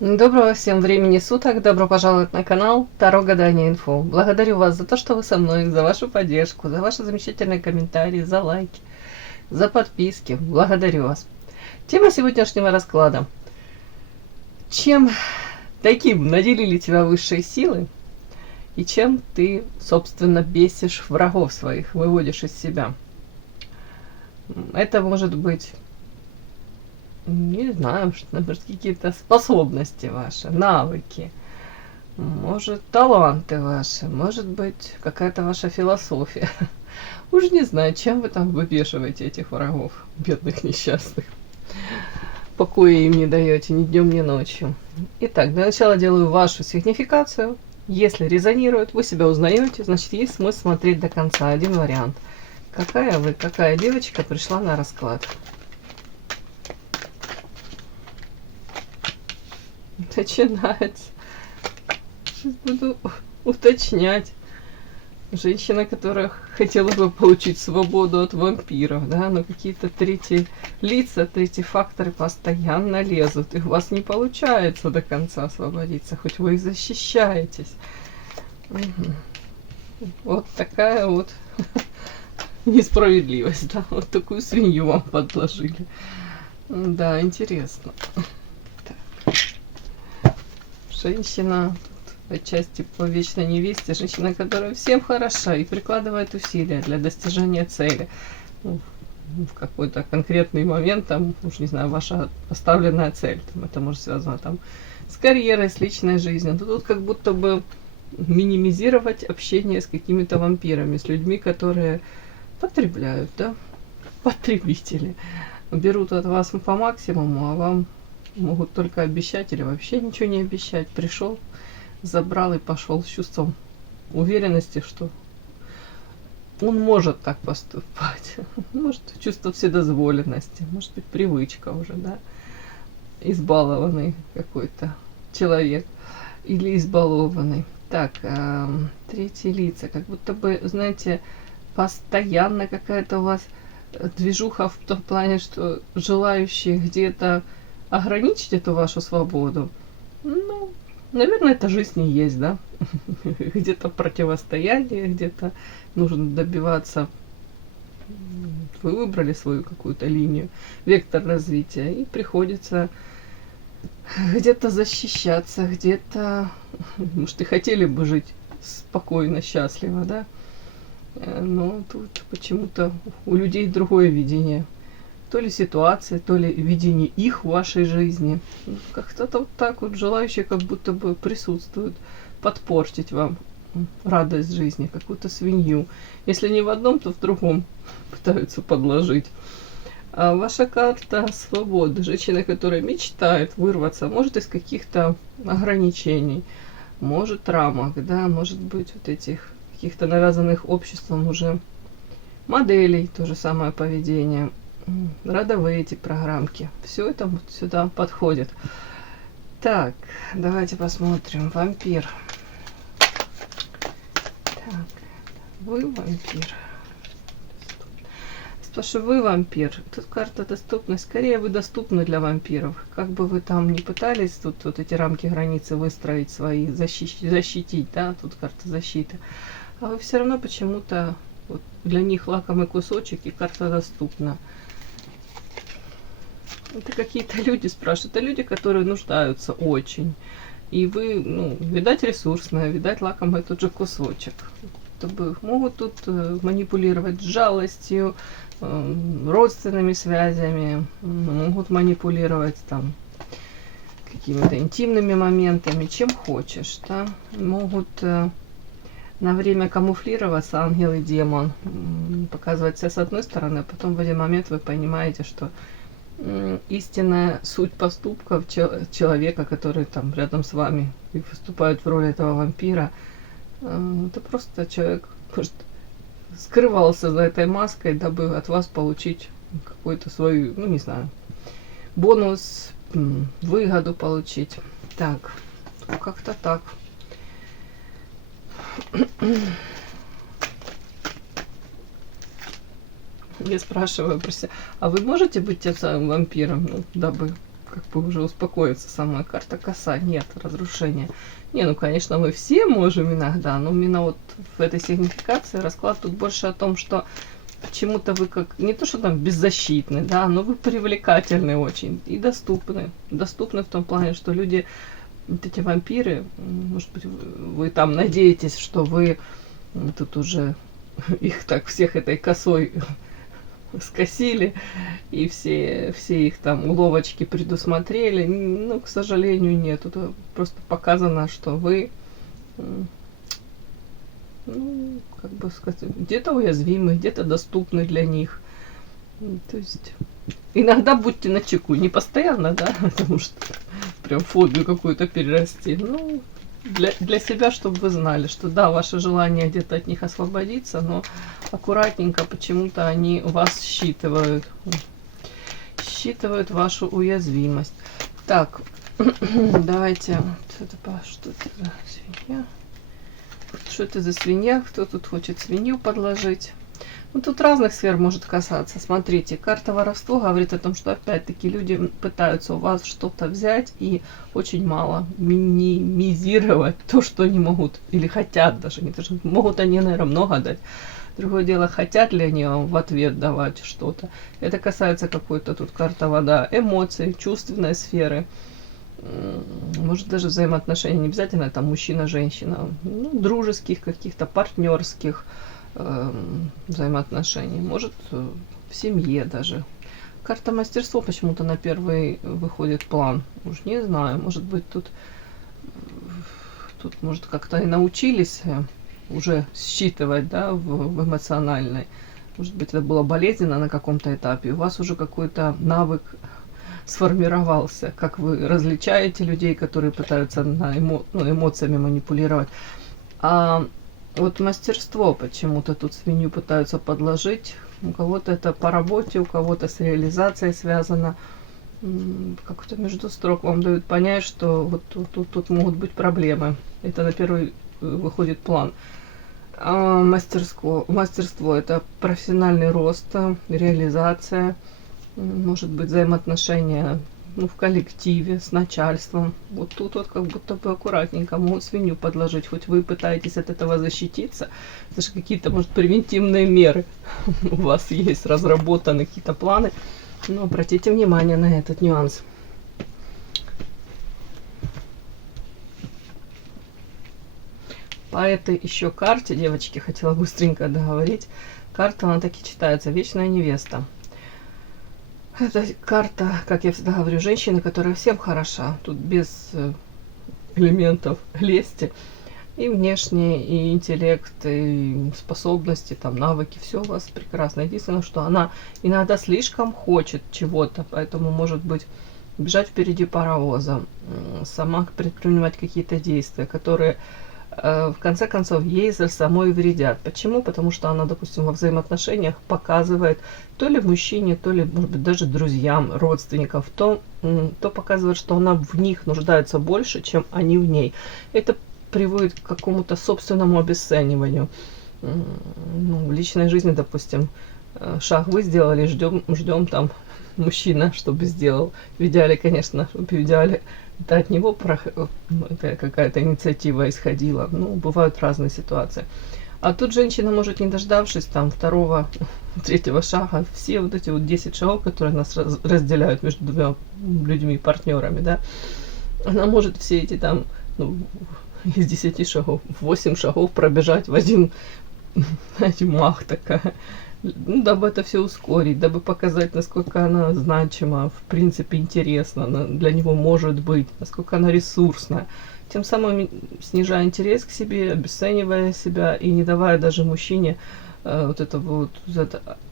Доброго всем времени суток, добро пожаловать на канал Таро Гадание Инфо. Благодарю вас за то, что вы со мной, за вашу поддержку, за ваши замечательные комментарии, за лайки, за подписки. Благодарю вас. Тема сегодняшнего расклада. Чем таким наделили тебя высшие силы и чем ты, собственно, бесишь врагов своих, выводишь из себя? Это может быть... Не знаю, может, какие-то способности ваши, навыки, может, таланты ваши, может быть, какая-то ваша философия. Уж не знаю, чем вы там выбешиваете этих врагов, бедных несчастных. Покоя им не даете ни днем, ни ночью. Итак, для начала делаю вашу сигнификацию. Если резонирует, вы себя узнаете, значит, есть смысл смотреть до конца. Один вариант. Какая девочка пришла на расклад? Начинается. Сейчас буду уточнять. Женщина, которая хотела бы получить свободу от вампиров, да, но какие-то третьи лица, третьи факторы постоянно лезут, и у вас не получается до конца освободиться, хоть вы и защищаетесь. Угу. Вот такая вот несправедливость, да, вот такую свинью вам подложили. Да, интересно. Женщина, отчасти по вечной невесте, женщина, которая всем хороша и прикладывает усилия для достижения цели. Ну, в какой-то конкретный момент, там, уж не знаю, ваша поставленная цель, там, это может связано там с карьерой, с личной жизнью. Тут как будто бы минимизировать общение с какими-то вампирами, с людьми, которые потребляют, да, потребители. Берут от вас по максимуму, а вам могут только обещать или вообще ничего не обещать. Пришел, забрал и пошел с чувством уверенности, что он может так поступать. Может, чувство вседозволенности, может быть, привычка уже, да. Избалованный какой-то человек или избалованный. Так, третьи лица. Как будто бы, знаете, постоянно какая-то у вас движуха в том плане, что желающие где-то ограничить эту вашу свободу, ну, наверное, это жизнь и есть, да? Где-то противостояние, где-то нужно добиваться. Вы выбрали свою какую-то линию, вектор развития, и приходится где-то защищаться, где-то, может, и хотели бы жить спокойно, счастливо, да? Но тут почему-то у людей другое видение. То ли ситуация, то ли видение их в вашей жизни. Как-то вот так вот желающие как будто бы присутствуют, подпортить вам радость жизни, какую-то свинью. Если не в одном, то в другом пытаются подложить. А ваша карта свободы. Женщина, которая мечтает вырваться, может из каких-то ограничений, может рамок, да, может быть вот этих каких-то навязанных обществом уже моделей, то же самое поведение. Родовые эти программки. Все это вот сюда подходит. Так, давайте посмотрим. Вампир. Так, вы вампир. Сплошь вы вампир. Тут карта доступность. Скорее вы доступны для вампиров. Как бы вы там ни пытались тут вот эти рамки, границы выстроить свои, защитить, да, тут карта защиты. А вы все равно почему-то вот для них лакомый кусочек и карта доступна. Это какие-то люди спрашивают. Это люди, которые нуждаются очень. И вы, ну, видать, ресурсная, видать, лакомый тот же кусочек. Могут тут манипулировать жалостью, родственными связями, могут манипулировать там какими-то интимными моментами, чем хочешь, да. Могут на время камуфлироваться ангел и демон, показывать себя с одной стороны, а потом в один момент вы понимаете, что истинная суть поступков человека, который там рядом с вами и выступает в роли этого вампира, это просто человек, может, скрывался за этой маской, дабы от вас получить какую-то свою, ну не знаю, бонус, выгоду получить. Так, как-то так. Я спрашиваю про себя, а вы можете быть тем самым вампиром, ну, дабы как бы уже успокоиться самой. Карта коса, нет разрушения. Не, ну, конечно, мы все можем иногда, но именно вот в этой сигнификации расклад тут больше о том, что почему-то вы как, не то что там беззащитны, да, но вы привлекательны очень и доступны. Доступны в том плане, что люди, вот эти вампиры, может быть, вы там надеетесь, что вы тут уже их так всех этой косой скосили, и все их там уловочки предусмотрели. Ну, к сожалению, нет. Тут просто показано, что вы, ну, как бы сказать, где-то уязвимы, где-то доступны для них. То есть иногда будьте начеку, не постоянно, да, потому что прям фобию какую-то перерасти. Ну, для себя, чтобы вы знали, что да, ваше желание где-то от них освободиться, но аккуратненько почему-то они вас считывают вашу уязвимость. Так, давайте, что это за свинья? Что это за свинья? Кто тут хочет свинью подложить? Ну, тут разных сфер может касаться. Смотрите, карта воровства говорит о том, что опять-таки люди пытаются у вас что-то взять и очень мало минимизировать то, что они могут или хотят даже. Не то, что могут они, наверное, много дать. Другое дело, хотят ли они вам в ответ давать что-то. Это касается какой-то тут карта вода, эмоций, чувственной сферы. Может даже взаимоотношений, не обязательно там мужчина-женщина, ну, дружеских каких-то, партнерских взаимоотношений, может в семье даже. Карта мастерства почему-то на первый выходит план. Уж не знаю, может быть тут может как-то и научились уже считывать, да, в эмоциональной. Может быть это было болезненно на каком-то этапе. У вас уже какой-то навык сформировался, как вы различаете людей, которые пытаются эмоциями манипулировать. А вот мастерство почему-то тут свинью пытаются подложить. У кого-то это по работе, у кого-то с реализацией связано. Как-то между строк вам дают понять, что вот тут могут быть проблемы. Это на первый выходит план. А мастерство это профессиональный рост, реализация, может быть взаимоотношения, ну, в коллективе, с начальством. Вот тут вот как будто бы аккуратненько могут свинью подложить. Хоть вы пытаетесь от этого защититься, даже какие-то, может, превентивные меры у вас есть, разработаны какие-то планы. Но обратите внимание на этот нюанс. По этой еще карте, девочки, хотела быстренько договорить. Карта, она таки читается «Вечная невеста». Это карта, как я всегда говорю, женщины, которая всем хороша. Тут без элементов лести. И внешне, и интеллект, и способности, там, навыки. Все у вас прекрасно. Единственное, что она иногда слишком хочет чего-то. Поэтому, может быть, бежать впереди паровоза. Сама предпринимать какие-то действия, которые в конце концов ей за самой вредят. Почему? Потому что она, допустим, во взаимоотношениях показывает то ли мужчине, то ли, может быть, даже друзьям, родственникам, то показывает, что она в них нуждается больше, чем они в ней. Это приводит к какому-то собственному обесцениванию. Ну, в личной жизни, допустим, шаг вы сделали, ждем там мужчина, чтобы сделал. В идеале, конечно, в идеале это от него какая-то инициатива исходила. Ну, бывают разные ситуации. А тут женщина может, не дождавшись там второго, третьего шага, все вот эти вот 10 шагов, которые нас разделяют между двумя людьми, партнерами, да, она может все эти там, ну, из 10 шагов, 8 шагов пробежать в один, знаете, мах такая. Ну, дабы это все ускорить, дабы показать, насколько она значима, в принципе, интересна, для него может быть, насколько она ресурсная. Тем самым снижая интерес к себе, обесценивая себя и не давая даже мужчине этот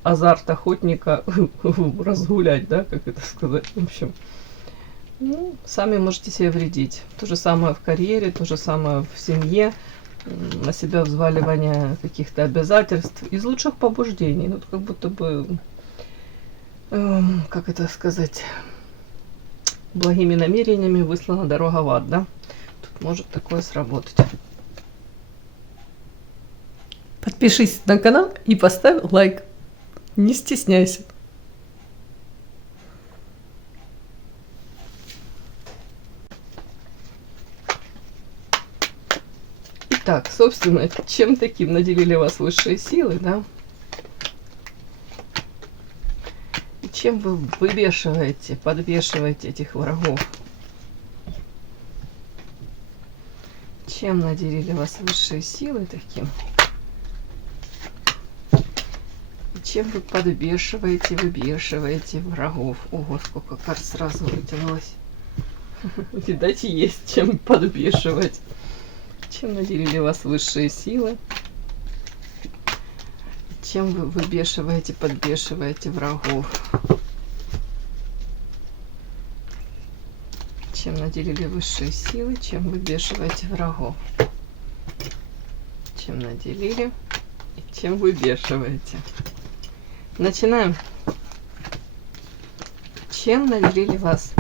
азарт охотника разгулять, да, как это сказать, в общем. Ну, сами можете себе вредить. То же самое в карьере, то же самое в семье. На себя взваливание каких-то обязательств из лучших побуждений. Ну, как будто бы, как это сказать, благими намерениями выслана дорога в ад, да? Тут может такое сработать. Подпишись на канал и поставь лайк. Не стесняйся. Так, собственно, чем таким наделили вас высшие силы, да? И чем вы выбешиваете, подбешиваете этих врагов? Чем наделили вас высшие силы таким? И чем вы подбешиваете, выбешиваете врагов? Ого, сколько карт сразу вытянулось. Видать, есть чем подбешивать. Чем наделили вас высшие силы? Чем вы выбешиваете, подбешиваете врагов? Чем наделили высшие силы? Чем выбешиваете врагов? Чем наделили и чем выбешиваете? Начинаем. Чем наделили вас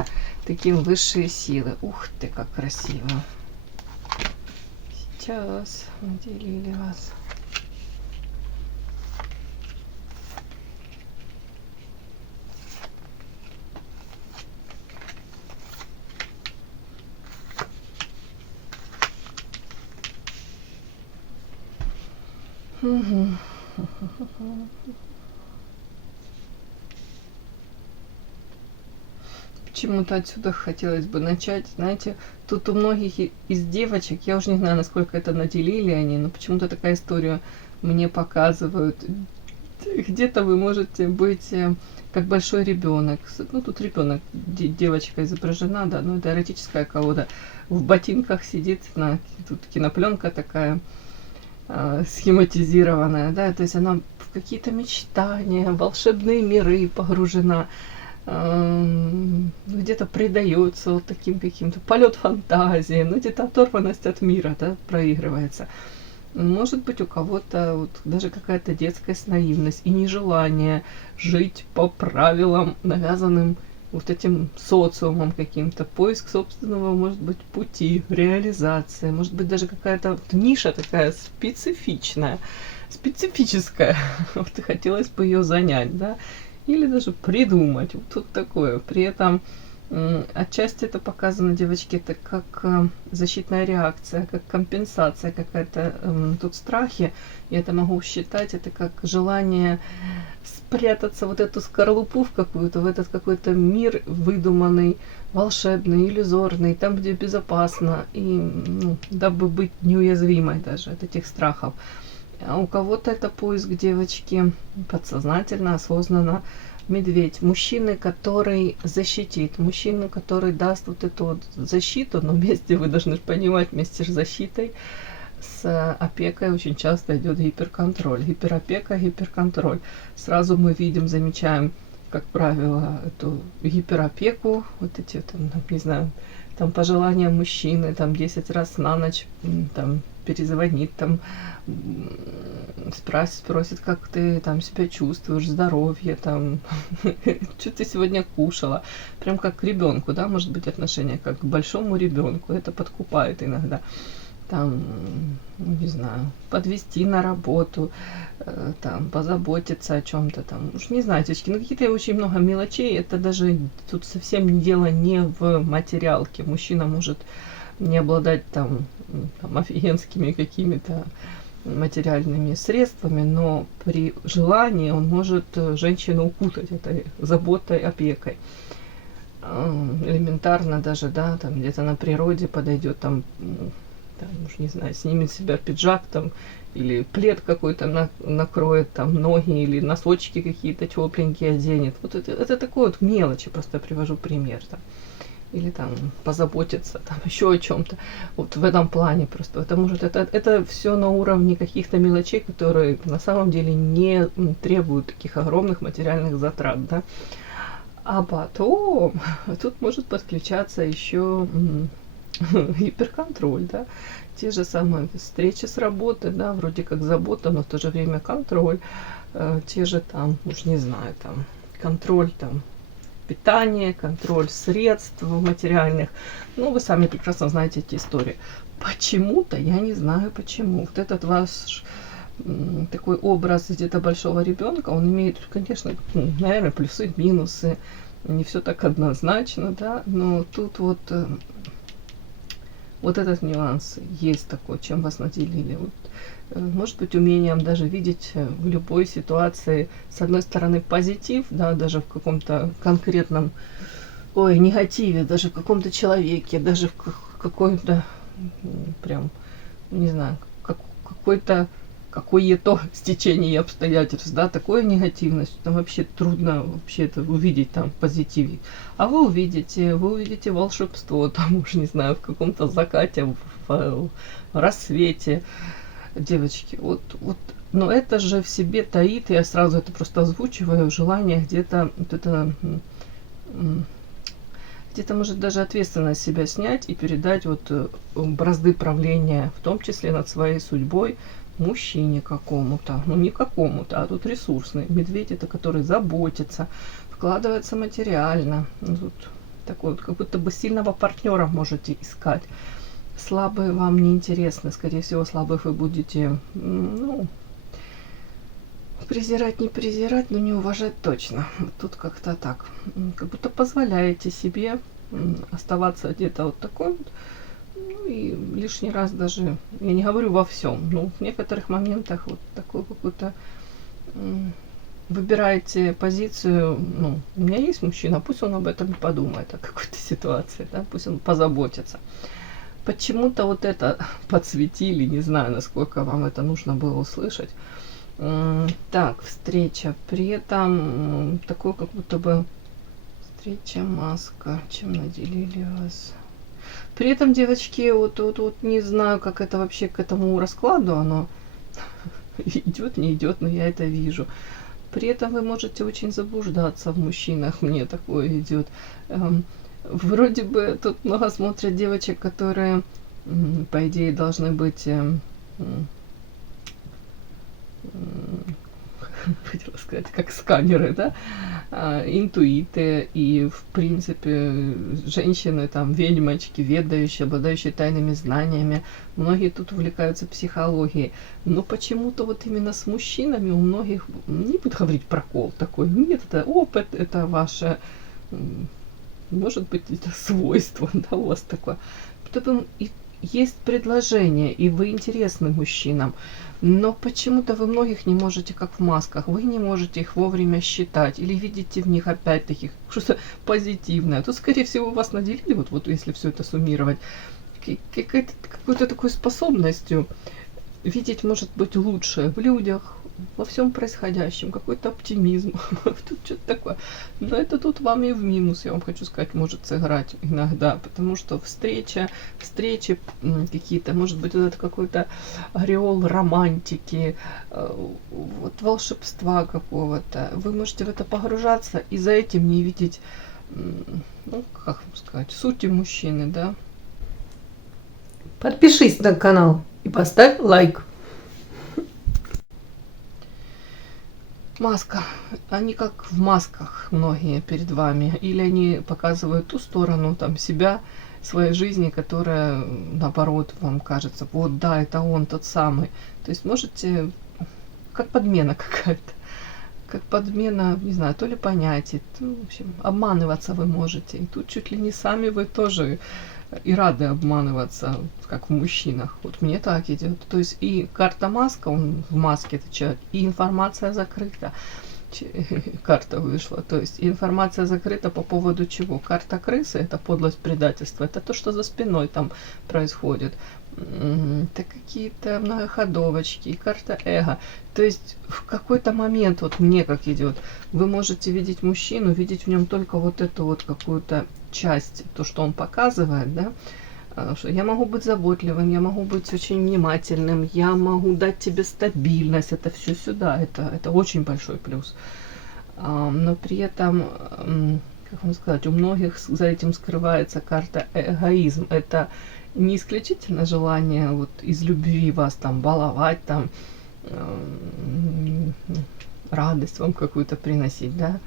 таким высшие силы? Ух ты, как красиво. Сейчас наделили вас. Угу. Почему-то отсюда хотелось бы начать. Знаете, тут у многих из девочек, я уже не знаю, насколько это наделили они, но почему-то такая история мне показывают. Где-то вы можете быть как большой ребенок. Ну, тут ребенок, девочка изображена, да, ну, это эротическая колода. В ботинках сидит, тут кинопленка такая схематизированная, да, то есть она в какие-то мечтания, волшебные миры погружена. Где-то предается вот таким каким-то полет фантазии, ну где-то оторванность от мира, да, проигрывается. Может быть, у кого-то вот даже какая-то детская наивность и нежелание жить по правилам, навязанным вот этим социумом каким-то, поиск собственного, может быть, пути, реализация, может быть, даже какая-то вот ниша такая специфичная, специфическая, вот и хотелось бы ее занять, да, или даже придумать, вот тут такое. При этом отчасти это показано, девочки, это как защитная реакция, как компенсация какая-то. Тут страхи, я это могу считать, это как желание спрятаться вот эту скорлупу в какую-то, в этот какой-то мир выдуманный, волшебный, иллюзорный, там, где безопасно, и дабы быть неуязвимой даже от этих страхов. А у кого-то это поиск, девочки, подсознательно, осознанно. Медведь. Мужчины, который защитит. Мужчина, который даст вот эту вот защиту, но вместе, вы должны понимать, вместе с защитой, с опекой очень часто идет гиперконтроль. Гиперопека, гиперконтроль. Сразу мы видим, замечаем, как правило, эту гиперопеку, вот эти, там, не знаю, там пожелания мужчины, там 10 раз на ночь, там перезвонит, там спросит, как ты там себя чувствуешь, здоровье, там, что ты сегодня кушала. Прям как к ребенку, да, может быть отношение как к большому ребенку. Это подкупает иногда. Там, не знаю, подвести на работу, там, позаботиться о чем-то там. Уж не знаю, девочки, ну какие-то очень много мелочей. Это даже тут совсем дело не в материалке. Мужчина может не обладать там офигенскими какими-то материальными средствами, но при желании он может женщину укутать этой заботой, опекой. Элементарно даже, да, там где-то на природе подойдет, там, уж не знаю, снимет с себя пиджак там, или плед какой-то накроет, там, ноги или носочки какие-то тепленькие оденет. Вот это такое вот мелочи, просто привожу пример там. Или там позаботиться, там еще о чем-то. Вот в этом плане просто. Потому что это все на уровне каких-то мелочей, которые на самом деле не требуют таких огромных материальных затрат, да. А потом тут может подключаться еще гиперконтроль, да. Те же самые встречи с работы, да, вроде как забота, но в то же время контроль. Те же там, уж не знаю, там контроль там питание, контроль средств материальных. Ну, вы сами прекрасно знаете эти истории. Почему-то, я не знаю почему, вот этот ваш такой образ где-то большого ребенка, он имеет, конечно, наверное, плюсы, минусы. Не все так однозначно, да, но тут вот Вот этот нюанс есть такой, чем вас наделили. Вот, может быть, умением даже видеть в любой ситуации, с одной стороны, позитив, да, даже в каком-то конкретном, ой, негативе, даже в каком-то человеке, даже в какой-то, прям, не знаю, какое-то стечение обстоятельств, да, такое негативность, там вообще трудно вообще это увидеть там позитив. А вы увидите волшебство, там уж не знаю, в каком-то закате, в рассвете, девочки, вот, но это же в себе таит, я сразу это просто озвучиваю, желание где-то вот это, где-то может даже ответственность себя снять и передать вот бразды правления, в том числе над своей судьбой, мужчине какому-то, ну не какому-то, а тут ресурсный. Медведь это который заботится, вкладывается материально. Ну, тут такой вот, как будто бы сильного партнера можете искать. Слабые вам не интересны, скорее всего, слабых вы будете, ну, презирать, не презирать, но не уважать точно. Вот тут как-то так. Как будто позволяете себе оставаться где-то вот такой вот. Ну и лишний раз даже, я не говорю во всем, но в некоторых моментах вот такой какой-то выбираете позицию, ну, у меня есть мужчина, пусть он об этом подумает, о какой-то ситуации, да, пусть он позаботится. Почему-то вот это подсветили, не знаю, насколько вам это нужно было услышать. Так, встреча. При этом такой как будто бы встреча, маска. Чем наделили вас? При этом, девочки, вот не знаю, как это вообще к этому раскладу, оно идет, не идет, но я это вижу. При этом вы можете очень заблуждаться в мужчинах, мне такое идет. Вроде бы тут много смотрят девочек, которые, по идее, должны быть, хотела сказать, как сканеры, да, интуиты и, в принципе, женщины, там, ведьмочки, ведающие, обладающие тайными знаниями. Многие тут увлекаются психологией. Но почему-то вот именно с мужчинами у многих, не буду говорить прокол такой, нет, это опыт, это ваше... Может быть, это свойство, да, у вас такое. Потом есть предложение, и вы интересны мужчинам, но почему-то вы многих не можете, как в масках, вы не можете их вовремя считать, или видите в них опять-таки что-то позитивное. Тут, скорее всего, вас наделили, вот если все это суммировать, какой-то такой способностью видеть, может быть, лучшее в людях, во всем происходящем, какой-то оптимизм. Тут что-то такое. Но это тут вам и в минус, я вам хочу сказать, может сыграть иногда, потому что встречи какие-то, может быть, вот это какой-то ореол романтики, вот волшебства какого-то. Вы можете в это погружаться и за этим не видеть, ну, как вам сказать, сути мужчины, да. Подпишись на канал и поставь лайк. Маска. Они как в масках многие перед вами. Или они показывают ту сторону там себя, своей жизни, которая, наоборот, вам кажется, вот да, это он тот самый. То есть можете, как подмена какая-то. Как подмена, не знаю, то ли понятий, в общем, обманываться вы можете. И тут чуть ли не сами вы тоже и рады обманываться, как в мужчинах. Вот мне так идет. То есть и карта маска, он в маске этот человек, и информация закрыта. Карта вышла. То есть информация закрыта по поводу чего? Карта крысы, это подлость, предательство, это то, что за спиной там происходит. Это какие-то многоходовочки, карта эго. То есть в какой-то момент, вот мне как идет, вы можете видеть мужчину, видеть в нем только вот эту вот какую-то часть, то, что он показывает, да, что я могу быть заботливым, я могу быть очень внимательным, я могу дать тебе стабильность, это все сюда, это очень большой плюс. Но при этом, как вам сказать, у многих за этим скрывается карта эгоизм. Это не исключительно желание вот из любви вас там баловать, там радость вам какую-то приносить, да.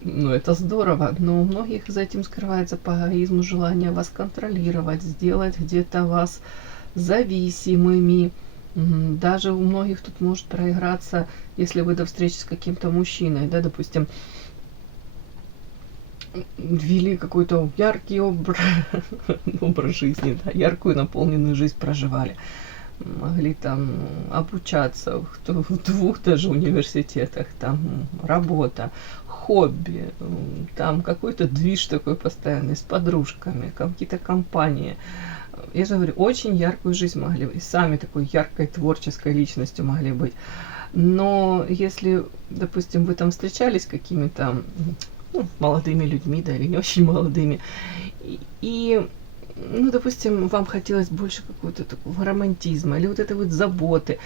Ну, это здорово, но у многих за этим скрывается по эгоизму желание вас контролировать, сделать где-то вас зависимыми. Даже у многих тут может проиграться, если вы до встречи с каким-то мужчиной, да, допустим, вели какой-то яркий образ жизни, да, яркую наполненную жизнь проживали. Могли там обучаться в 2 даже университетах, там работа, хобби, там какой-то движ такой постоянный с подружками, какие-то компании. Я же говорю, очень яркую жизнь могли быть, и сами такой яркой творческой личностью могли быть. Но если, допустим, вы там встречались с какими-то молодыми людьми, да, или не очень молодыми, и ну, допустим, вам хотелось больше какого-то такого романтизма или вот этой вот заботы,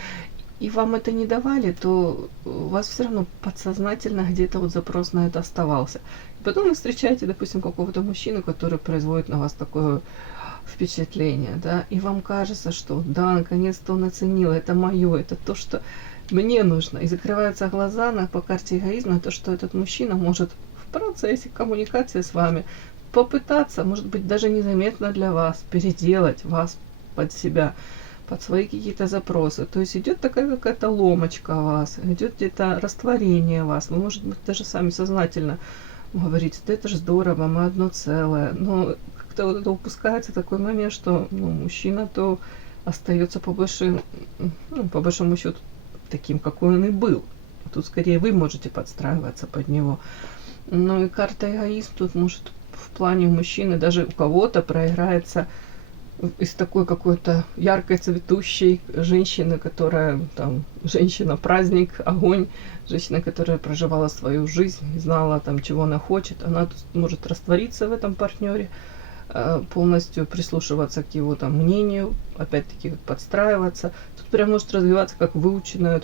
и вам это не давали, то у вас все равно подсознательно где-то вот запрос на это оставался. И потом вы встречаете, допустим, какого-то мужчину, который производит на вас такое впечатление, да, и вам кажется, что да, наконец-то он оценил, это мое, это то, что мне нужно. И закрываются глаза по карте эгоизма, то, что этот мужчина может в процессе коммуникации с вами попытаться, может быть, даже незаметно для вас, переделать вас под себя, под свои какие-то запросы. То есть идет такая какая-то ломочка вас, идет где-то растворение вас. Вы, может быть, даже сами сознательно говорите, да это же здорово, мы одно целое. Но как-то вот это упускается такой момент, что мужчина то остается по большому счету таким, какой он и был. Тут скорее вы можете подстраиваться под него. Ну и карта эгоизм тут может в плане мужчины даже у кого-то проиграется из такой какой-то яркой цветущей женщины, которая там женщина-праздник, огонь, женщина, которая проживала свою жизнь, знала там, чего она хочет, она может раствориться в этом партнере, полностью прислушиваться к его там мнению, опять-таки подстраиваться. Тут прям может развиваться как выученная,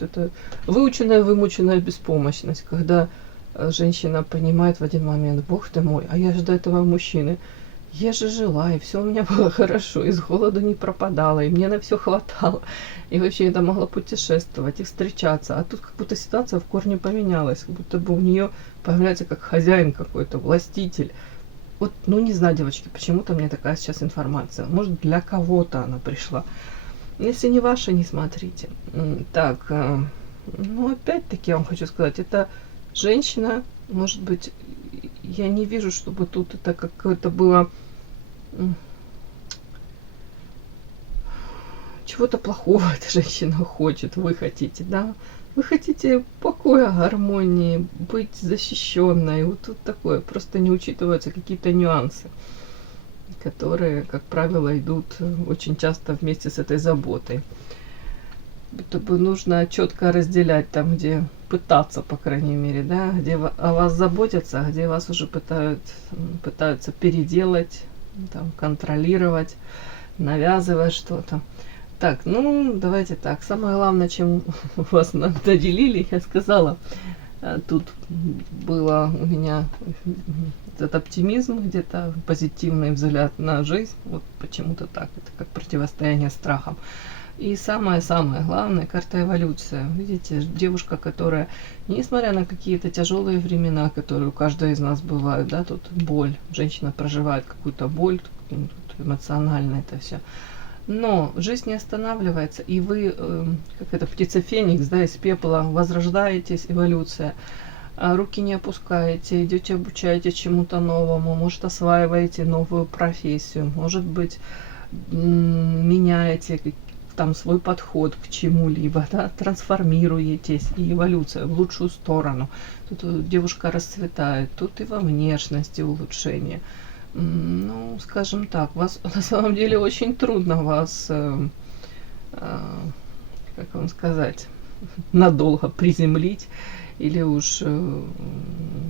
вымученная беспомощность, когда женщина понимает в один момент, бог ты мой, а я же до этого мужчины, я же жила, и все у меня было хорошо, и с голоду не пропадала, и мне на все хватало, и вообще я могла путешествовать и встречаться, а тут как будто ситуация в корне поменялась, как будто бы у нее появляется как хозяин какой-то, властитель. Вот, ну не знаю, девочки, почему-то мне такая сейчас информация, может для кого-то она пришла, если не ваша, не смотрите. Так, ну опять-таки я вам хочу сказать, это женщина, может быть, я не вижу, чтобы тут это какое-то было чего-то плохого эта женщина хочет, вы хотите, да? Вы хотите покоя, гармонии, быть защищенной. Вот тут такое, просто не учитываются какие-то нюансы, которые, как правило, идут очень часто вместе с этой заботой. Будто бы нужно четко разделять там, где пытаться, по крайней мере, да, где о вас заботятся, а где вас уже пытаются переделать, там, контролировать, навязывать что-то. Так, ну, давайте так. Самое главное, чем вас наделили, я сказала. Тут было у меня этот оптимизм, где-то позитивный взгляд на жизнь. Вот почему-то так. Это как противостояние страхам. И самое-самое главное, карта эволюция. Видите, девушка, которая, несмотря на какие-то тяжелые времена, которые у каждой из нас бывают, да, тут боль, женщина проживает какую-то боль, тут эмоционально это все. Но жизнь не останавливается, и вы, как это, птица Феникс, да, из пепла возрождаетесь, эволюция. Руки не опускаете, идете, обучаетесь чему-то новому, может, осваиваете новую профессию, может быть, меняете там свой подход к чему-либо, да, трансформируетесь, и эволюция в лучшую сторону. Тут девушка расцветает, тут и во внешности улучшение. Ну, скажем так, вас на самом деле очень трудно вас, как вам сказать, надолго приземлить или уж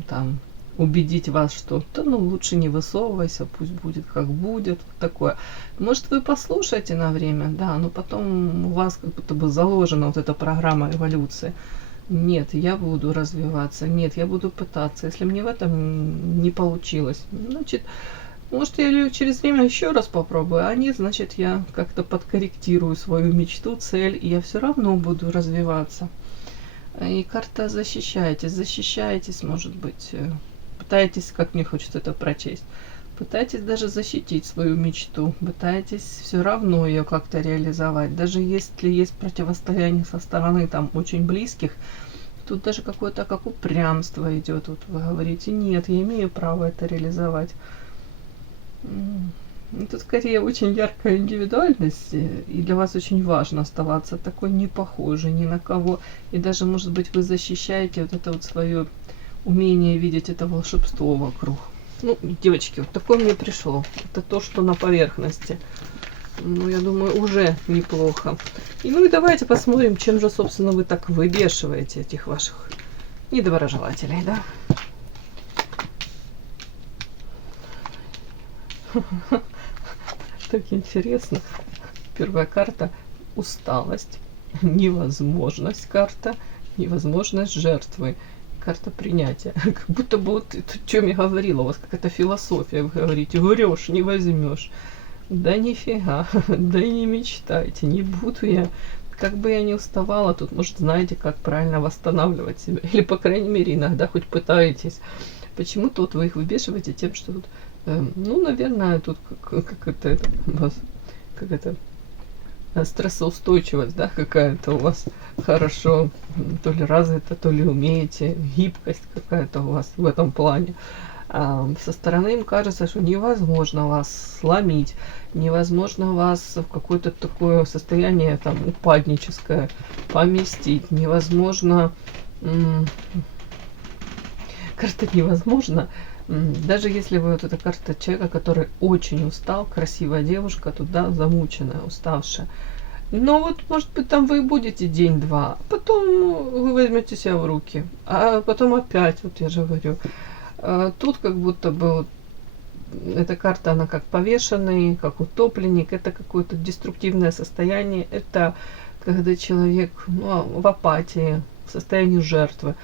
там убедить вас, что да, ну лучше не высовывайся, пусть будет как будет, вот такое. Может, вы послушаете на время, да, но потом у вас как будто бы заложена вот эта программа эволюции. Нет, я буду развиваться, нет, я буду пытаться. Если мне в этом не получилось, значит, может, я через время еще раз попробую, а нет, значит, я как-то подкорректирую свою мечту, цель, и я все равно буду развиваться. И карта защищаетесь, может быть, пытаетесь, как мне хочется это прочесть, пытаетесь даже защитить свою мечту, пытаетесь все равно ее как-то реализовать. Даже если есть противостояние со стороны там очень близких, Тут даже какое-то как упрямство идет. Вот вы говорите, нет, я имею право это реализовать. Тут скорее очень яркая индивидуальность, и для вас очень важно оставаться такой не похожей ни на кого. И даже, может быть, вы защищаете вот это вот свое умение видеть это волшебство вокруг. Ну, девочки, вот такое мне пришло. Это то, что на поверхности. Ну, я думаю, уже неплохо. И ну и давайте посмотрим, чем же, собственно, вы так выбешиваете этих ваших недоброжелателей, да? Так интересно. Первая карта – усталость, невозможность карта, невозможность жертвы. Карта принятия. Как будто бы вот, о чем я говорила, у вас какая-то философия, вы говорите, врешь, не возьмешь. Да нифига, да и не мечтайте, не буду я. Как бы я ни уставала, тут, может, знаете, как правильно восстанавливать себя. Или, по крайней мере, иногда хоть пытаетесь. Почему-то вот вы их выбешиваете тем, что тут, ну, наверное, тут как это у вас, как это, стрессоустойчивость, да, какая-то у вас хорошо, то ли развита, то ли умеете, гибкость какая-то у вас в этом плане. Со стороны им кажется, что невозможно вас сломить, невозможно вас в какое-то такое состояние там упадническое поместить, невозможно, карта невозможно. Даже если вы вот эта карта человека, который очень устал, красивая девушка, туда замученная, уставшая. Но вот, может быть, там вы и будете день-два, а потом вы возьмете себя в руки, а потом опять, вот я же говорю, тут как будто бы вот эта карта, она как повешенный, как утопленник, это какое-то деструктивное состояние, это когда человек, ну, в апатии, в состоянии жертвы.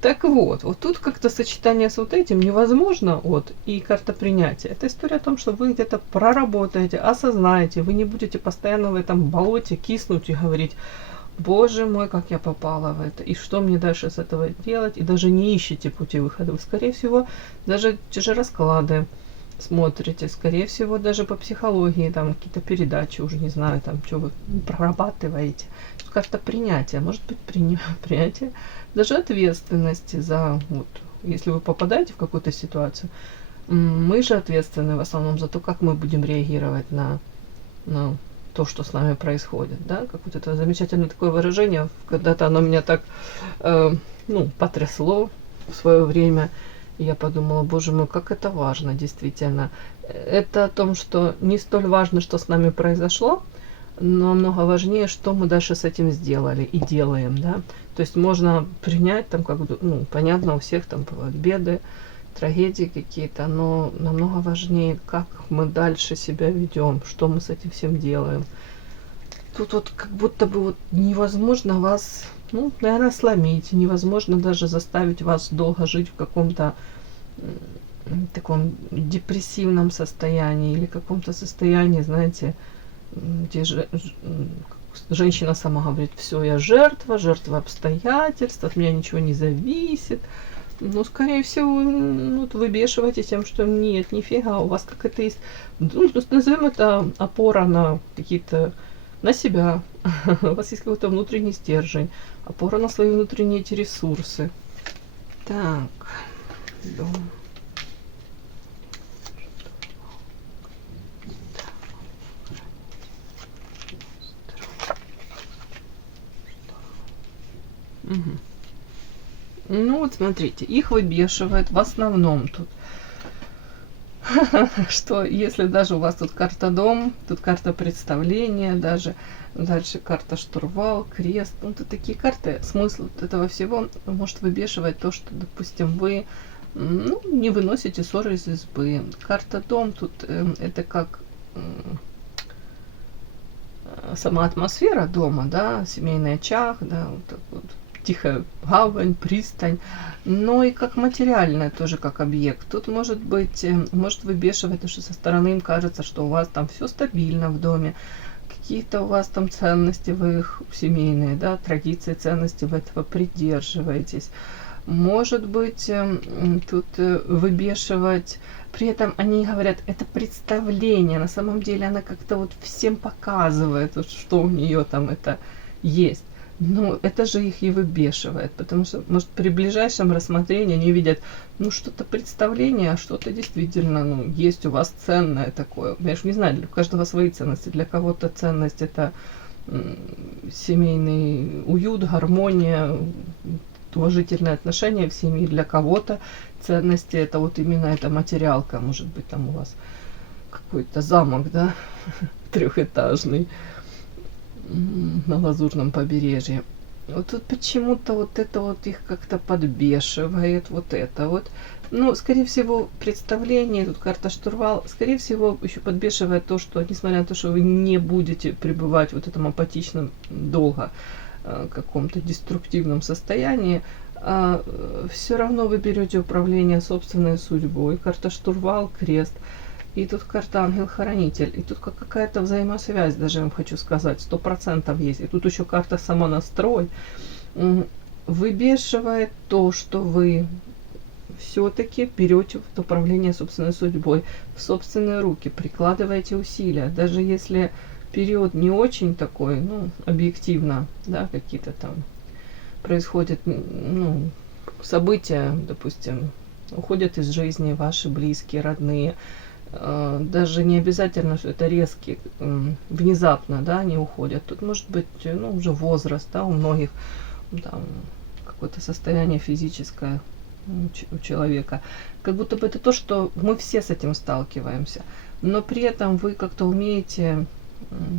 Так вот, вот тут как-то сочетание с вот этим невозможно, вот, и карта принятия. Это история о том, что вы где-то проработаете, осознаете, вы не будете постоянно в этом болоте киснуть и говорить, боже мой, как я попала в это, и что мне дальше с этого делать, и даже не ищете пути выхода. Вы, скорее всего, даже те же расклады смотрите, скорее всего, даже по психологии, там, какие-то передачи, уже не знаю, там, что вы прорабатываете. Карта принятия, может быть, принятие даже ответственности за, вот, если вы попадаете в какую-то ситуацию, мы же ответственны в основном за то, как мы будем реагировать на то, что с нами происходит, да, как вот это замечательное такое выражение, когда-то оно меня так, ну, потрясло в свое время, и я подумала, боже мой, как это важно, действительно. Это о том, что не столь важно, что с нами произошло, но намного важнее, что мы дальше с этим сделали и делаем, да. То есть можно принять, там, как бы, ну, понятно, у всех там бывают беды, трагедии какие-то, но намного важнее, как мы дальше себя ведем, что мы с этим всем делаем. Тут вот как будто бы вот невозможно вас, ну, наверное, сломить, невозможно даже заставить вас долго жить в каком-то таком депрессивном состоянии или каком-то состоянии, знаете, где же женщина сама говорит, все, я жертва обстоятельств, от меня ничего не зависит. Ну, скорее всего, ну, вы выбешиваете тем, что нет, нифига, у вас какая-то есть, ну, назовем это опора на какие-то, на себя. У вас есть какой-то внутренний стержень, опора на свои внутренние эти ресурсы. Так, дом. Угу. Ну вот смотрите, их выбешивает в основном тут, что если даже у вас тут карта дом, тут карта представления, даже дальше карта штурвал, крест, ну тут такие карты, смысл этого всего может выбешивать то, что, допустим, вы, ну, не выносите ссоры из избы. Карта дом тут это как сама атмосфера дома, да, семейный очаг, да, вот так вот. Тихая гавань, пристань, но и как материальное тоже как объект. Тут может быть, может выбешивать, потому что со стороны им кажется, что у вас там все стабильно в доме, какие-то у вас там ценности, вы их семейные, да, традиции, ценности, вы этого придерживаетесь. Может быть, тут выбешивать, при этом они говорят, это представление, на самом деле она как-то вот всем показывает, вот, что у нее там это есть. Но это же их и выбешивает, потому что, может, при ближайшем рассмотрении они видят, ну, что-то представление, а что-то действительно, ну, есть у вас ценное такое. Я же не знаю, для каждого свои ценности. Для кого-то ценность это семейный уют, гармония, уважительные отношения в семье. Для кого-то ценности это вот именно эта материалка, может быть, там у вас какой-то замок, да, трехэтажный на Лазурном побережье. Вот тут почему-то вот это вот их как-то подбешивает, вот это вот. Ну, скорее всего, представление, тут карта штурвал, скорее всего, еще подбешивает то, что, несмотря на то, что вы не будете пребывать вот в этом апатичном долго каком-то деструктивном состоянии, все равно вы берете управление собственной судьбой. Карта штурвал, крест. И тут карта ангел-хранитель. И тут какая-то взаимосвязь, даже я вам хочу сказать, 100% есть. И тут еще карта самонастрой. Выбешивает то, что вы все-таки берете в управление собственной судьбой в собственные руки, прикладываете усилия. Даже если период не очень такой, ну, объективно, да, какие-то там происходят, ну, события, допустим, уходят из жизни ваши близкие, родные. Даже не обязательно, что это резкие, внезапно, да, они уходят. Тут может быть, ну, уже возраст, да, у многих, там, какое-то состояние физическое у человека. Как будто бы это то, что мы все с этим сталкиваемся. Но при этом вы как-то умеете,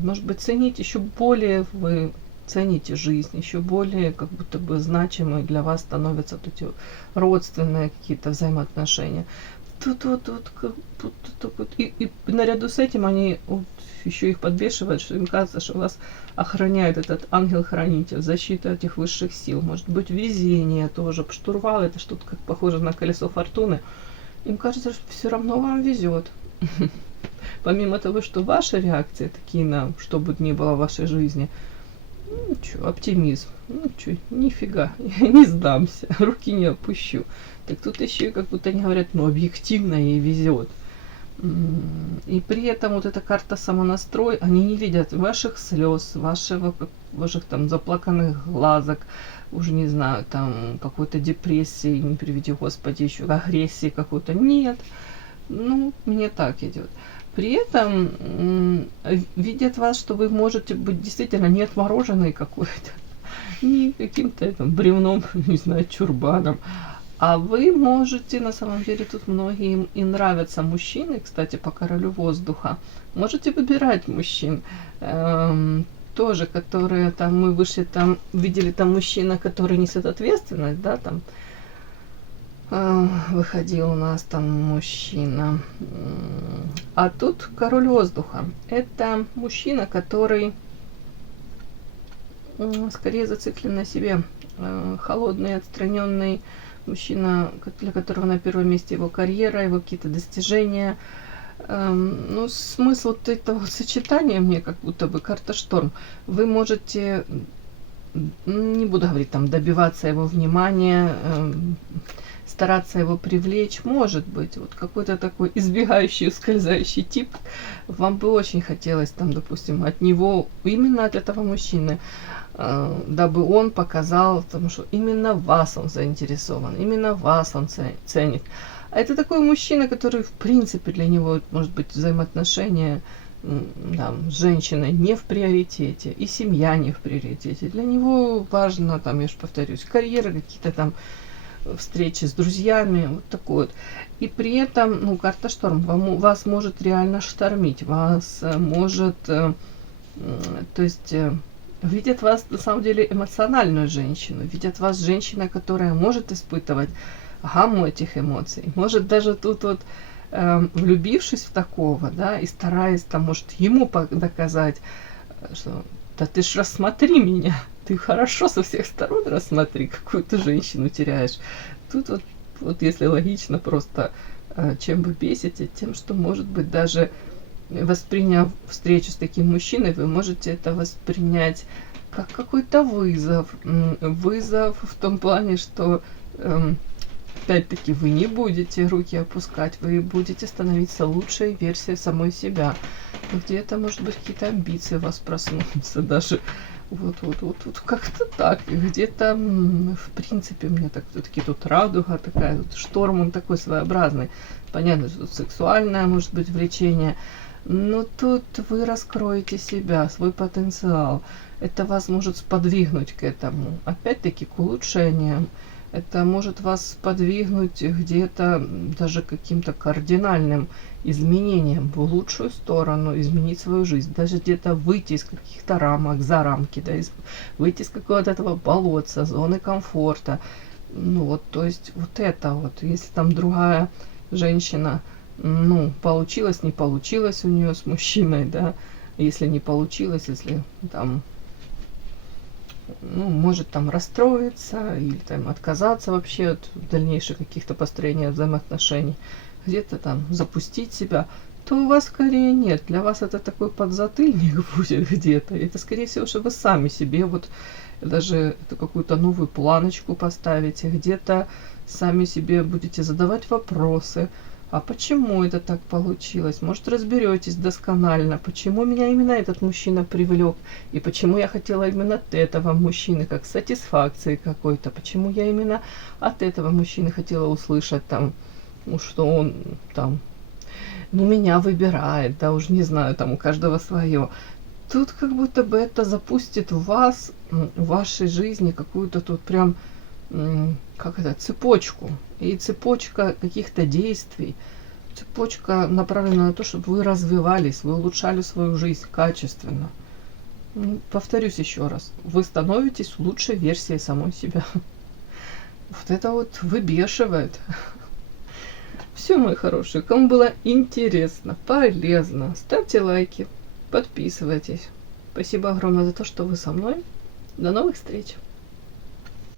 может быть, ценить еще более, вы цените жизнь, еще более как будто бы значимые для вас становятся вот эти родственные какие-то взаимоотношения. Тут и наряду с этим они вот, еще их подбешивают, что им кажется, что вас охраняет этот ангел-хранитель, защита этих высших сил. Может быть, везение тоже. Штурвал это что-то как похоже на колесо фортуны. Им кажется, что все равно вам везет. Помимо того, что ваши реакции такие на что бы ни было в вашей жизни, ну, чё, оптимизм. Ну, чё, нифига, я не сдамся, руки не опущу. Так тут еще и как будто они говорят, ну, объективно ей везет. И при этом вот эта карта самонастрой, они не видят ваших слез, ваших там заплаканных глазок, уже не знаю, там какой-то депрессии, не приведи Господи, еще агрессии какой-то. Нет, ну, мне так идет. При этом видят вас, что вы можете быть действительно не отмороженной какой-то, не каким-то там бревном, не знаю, чурбаном. А вы можете, на самом деле, тут многим и нравятся мужчины, кстати, по королю воздуха. Можете выбирать мужчин, тоже, которые там, мы вышли там, видели там мужчина, который несет ответственность, да, там, выходил у нас там мужчина. А тут король воздуха. Это мужчина, который скорее зациклен на себе. Холодный, отстраненный мужчина, для которого на первом месте его карьера, его какие-то достижения. Ну, смысл вот этого сочетания мне как будто бы карта шторм. Вы можете, не буду говорить там, добиваться его внимания, стараться его привлечь, может быть, вот какой-то такой избегающий, ускользающий тип, вам бы очень хотелось там, допустим, от него, именно от этого мужчины, дабы он показал, потому что именно вас он заинтересован, именно вас он ценит. А это такой мужчина, который, в принципе, для него, может быть, взаимоотношения там, с женщиной не в приоритете, и семья не в приоритете. Для него важно, там, я же повторюсь, карьера, какие-то там встречи с друзьями, вот такой вот. И при этом, ну, карта шторм вас может реально штормить, вас может, то есть, видят вас, на самом деле, эмоциональную женщину, видят вас женщина, которая может испытывать гамму этих эмоций, может даже тут вот, влюбившись в такого, да, и стараясь там, может, ему доказать, что да ты ж рассмотри меня, ты хорошо со всех сторон рассмотри, какую ты женщину теряешь. Тут вот если логично, просто чем вы бесите, тем, что, может быть, даже восприняв встречу с таким мужчиной, вы можете это воспринять как какой-то вызов. Вызов в том плане, что опять-таки вы не будете руки опускать, вы будете становиться лучшей версией самой себя. Где-то, может быть, какие-то амбиции у вас проснутся, даже Вот как-то так. И где-то, в принципе, мне так все-таки тут радуга такая, тут шторм, он такой своеобразный. Понятно, что тут сексуальное может быть влечение, но тут вы раскроете себя, свой потенциал. Это вас может сподвигнуть к этому. Опять-таки к улучшениям. Это может вас сподвигнуть где-то даже каким-то кардинальным изменениям в лучшую сторону, изменить свою жизнь, даже где-то выйти из каких-то рамок, за рамки, да, выйти из какого-то этого болотца, зоны комфорта. Ну вот, то есть вот это вот, если там другая женщина, ну, получилось, не получилось у нее с мужчиной, да, если не получилось, если там, ну, может там расстроиться или там отказаться вообще от дальнейших каких-то построения взаимоотношений, где-то там запустить себя, то у вас скорее нет. Для вас это такой подзатыльник будет где-то. Это, скорее всего, что вы сами себе вот даже какую-то новую планочку поставите, где-то сами себе будете задавать вопросы. А почему это так получилось? Может, разберетесь досконально, почему меня именно этот мужчина привлек, и почему я хотела именно от этого мужчины, как сатисфакции какой-то, почему я именно от этого мужчины хотела услышать там, ну, что он там, ну, меня выбирает, да, уж не знаю, там у каждого свое. Тут как будто бы это запустит в вас, в вашей жизни какую-то тут прям, как это, цепочку. И цепочка каких-то действий, цепочка направлена на то, чтобы вы развивались, вы улучшали свою жизнь качественно. Повторюсь еще раз, вы становитесь лучшей версией самой себя. Вот это вот выбешивает. Все, мои хорошие, кому было интересно, полезно, ставьте лайки, подписывайтесь. Спасибо огромное за то, что вы со мной. До новых встреч!